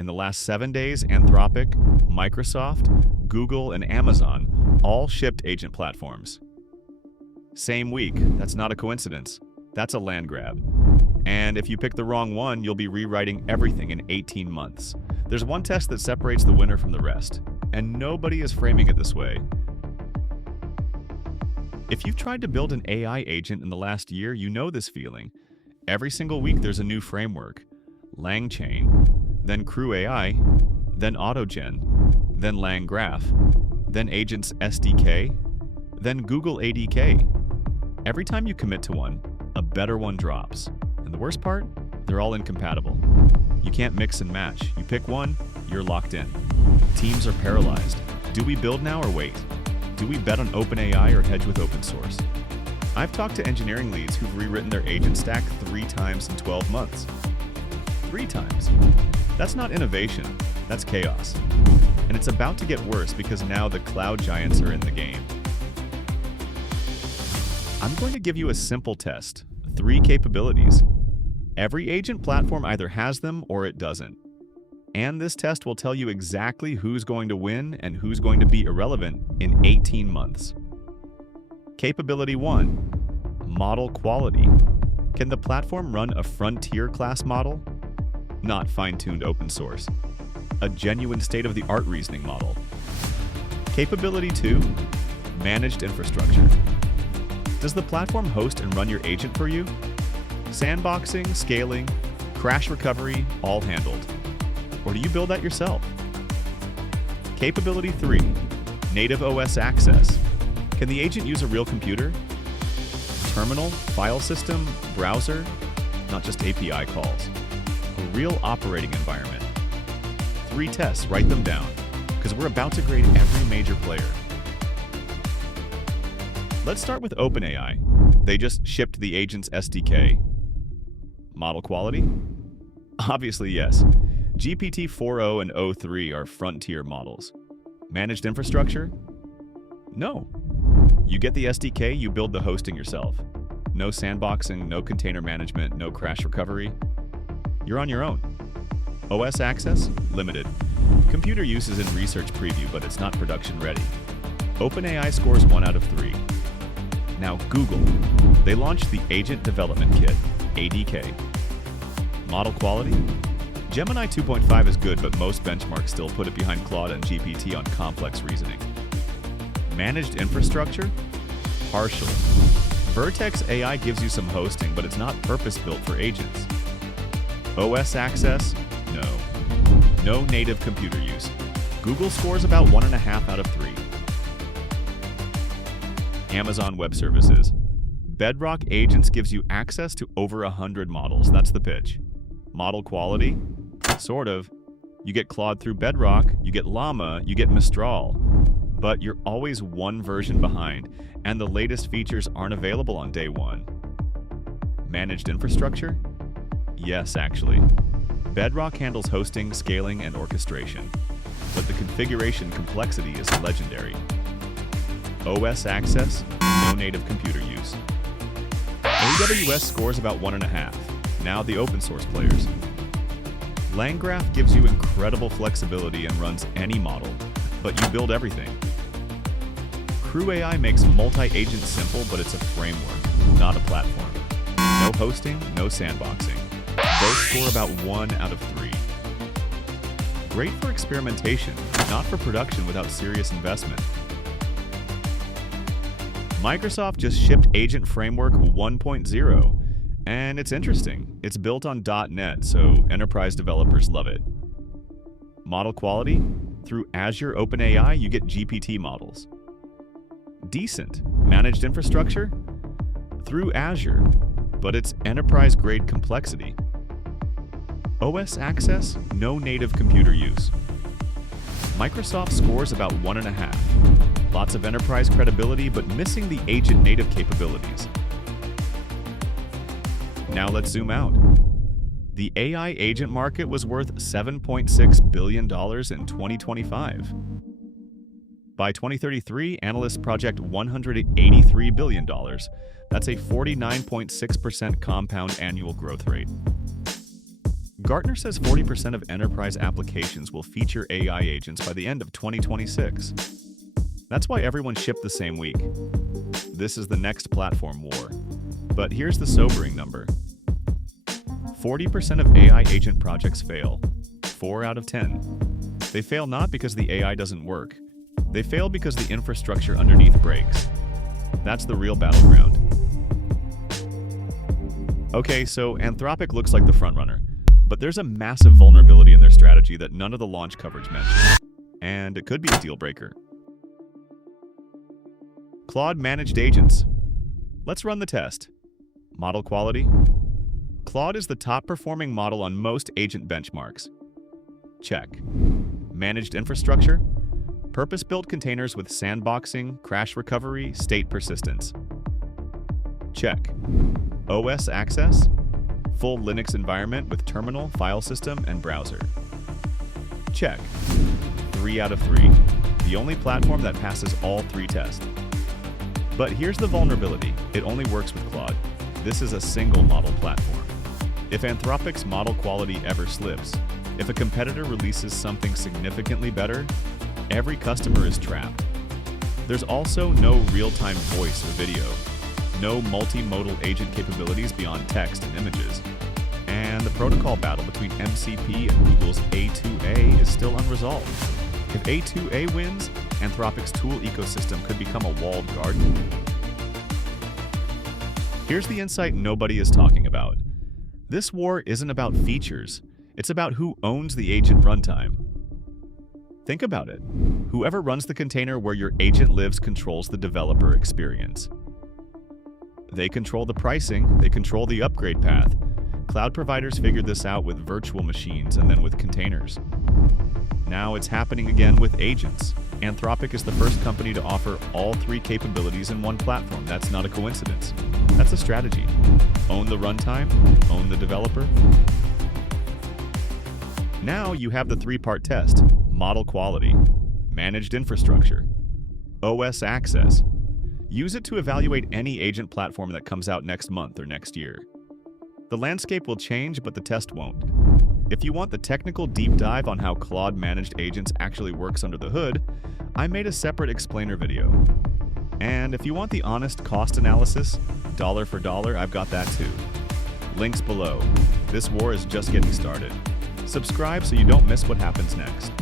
In the last 7 days, Anthropic, Microsoft, Google, and Amazon all shipped agent platforms. Same week, that's not a coincidence. That's a land grab. And if you pick the wrong one, you'll be rewriting everything in 18 months. There's one test that separates the winner from the rest, and nobody is framing it this way. If you've tried to build an AI agent in the last year, you know this feeling. Every single week there's a new framework. LangChain, then CrewAI, then AutoGen, then LangGraph, then Agents SDK, then Google ADK. Every time you commit to one, a better one drops. And the worst part? They're all incompatible. You can't mix and match. You pick one, you're locked in. Teams are paralyzed. Do we build now or wait? Do we bet on OpenAI or hedge with open source? I've talked to engineering leads who've rewritten their agent stack 3 times in 12 months. 3 times. That's not innovation, that's chaos. And it's about to get worse because now the cloud giants are in the game. I'm going to give you a simple test, 3 capabilities. Every agent platform either has them or it doesn't. And this test will tell you exactly who's going to win and who's going to be irrelevant in 18 months. Capability 1, model quality. Can the platform run a frontier class model? Not fine-tuned open source. A genuine state-of-the-art reasoning model. Capability 2, managed infrastructure. Does the platform host and run your agent for you? Sandboxing, scaling, crash recovery, all handled. Or do you build that yourself? Capability 3, native OS access. Can the agent use a real computer? Terminal, file system, browser, not just API calls. A real operating environment. 3 tests, write them down, because we're about to grade every major player. Let's start with OpenAI. They just shipped the Agents SDK. Model quality? Obviously, yes. GPT-4o and o3 are frontier models. Managed infrastructure? No. You get the SDK, you build the hosting yourself. No sandboxing, no container management, no crash recovery. You're on your own. OS access? Limited. Computer use is in research preview, but it's not production ready. OpenAI scores 1 out of 3. Now Google. They launched the Agent Development Kit, ADK. Model quality? Gemini 2.5 is good, but most benchmarks still put it behind Claude and GPT on complex reasoning. Managed infrastructure? Partial. Vertex AI gives you some hosting, but it's not purpose-built for agents. OS access? No. No native computer use. Google scores about 1.5 out of 3. Amazon Web Services. Bedrock Agents gives you access to over 100 models. That's the pitch. Model quality? Sort of. You get Claude through Bedrock, you get Llama, you get Mistral. But you're always one version behind, and the latest features aren't available on day 1. Managed infrastructure? Yes, actually. Bedrock handles hosting, scaling, and orchestration. But the configuration complexity is legendary. OS access? No native computer use. AWS scores about 1.5. Now the open source players. LangGraph gives you incredible flexibility and runs any model, but you build everything. CrewAI makes multi-agent simple, but it's a framework, not a platform. No hosting, no sandboxing. Both score about 1 out of 3. Great for experimentation, not for production without serious investment. Microsoft just shipped Agent Framework 1.0, and it's interesting. It's built on .NET, so enterprise developers love it. Model quality? Through Azure OpenAI, you get GPT models. Decent. Managed infrastructure? Through Azure, but it's enterprise-grade complexity. OS access? No native computer use. Microsoft scores about 1.5. Lots of enterprise credibility, but missing the agent native capabilities. Now let's zoom out. The AI agent market was worth $7.6 billion in 2025. By 2033, analysts project $183 billion. That's a 49.6% compound annual growth rate. Gartner says 40% of enterprise applications will feature AI agents by the end of 2026. That's why everyone shipped the same week. This is the next platform war. But here's the sobering number. 40% of AI agent projects fail. 4 out of 10. They fail not because the AI doesn't work. They fail because the infrastructure underneath breaks. That's the real battleground. Okay, so Anthropic looks like the frontrunner, but there's a massive vulnerability in their strategy that none of the launch coverage mentions, and it could be a deal breaker. Claude managed agents. Let's run the test. Model quality. Claude is the top performing model on most agent benchmarks. Check. Managed infrastructure. Purpose-built containers with sandboxing, crash recovery, state persistence. Check. OS access. Full Linux environment with terminal, file system, and browser. Check. 3 out of 3. The only platform that passes all 3 tests. But here's the vulnerability. It only works with Claude. This is a single model platform. If Anthropic's model quality ever slips, if a competitor releases something significantly better, every customer is trapped. There's also no real-time voice or video, no multimodal agent capabilities beyond text and images, and the protocol battle between MCP and Google's A2A is still unresolved. If A2A wins, Anthropic's tool ecosystem could become a walled garden. Here's the insight nobody is talking about. This war isn't about features, it's about who owns the agent runtime. Think about it. Whoever runs the container where your agent lives controls the developer experience. They control the pricing, they control the upgrade path. Cloud providers figured this out with virtual machines and then with containers. Now it's happening again with agents. Anthropic is the first company to offer all 3 capabilities in one platform. That's not a coincidence. That's a strategy. Own the runtime, own the developer. Now you have the 3-part test: model quality, managed infrastructure, OS access. Use it to evaluate any agent platform that comes out next month or next year. The landscape will change, but the test won't. If you want the technical deep dive on how Claude managed agents actually works under the hood, I made a separate explainer video. And if you want the honest cost analysis, dollar for dollar, I've got that too. Links below. This war is just getting started. Subscribe so you don't miss what happens next.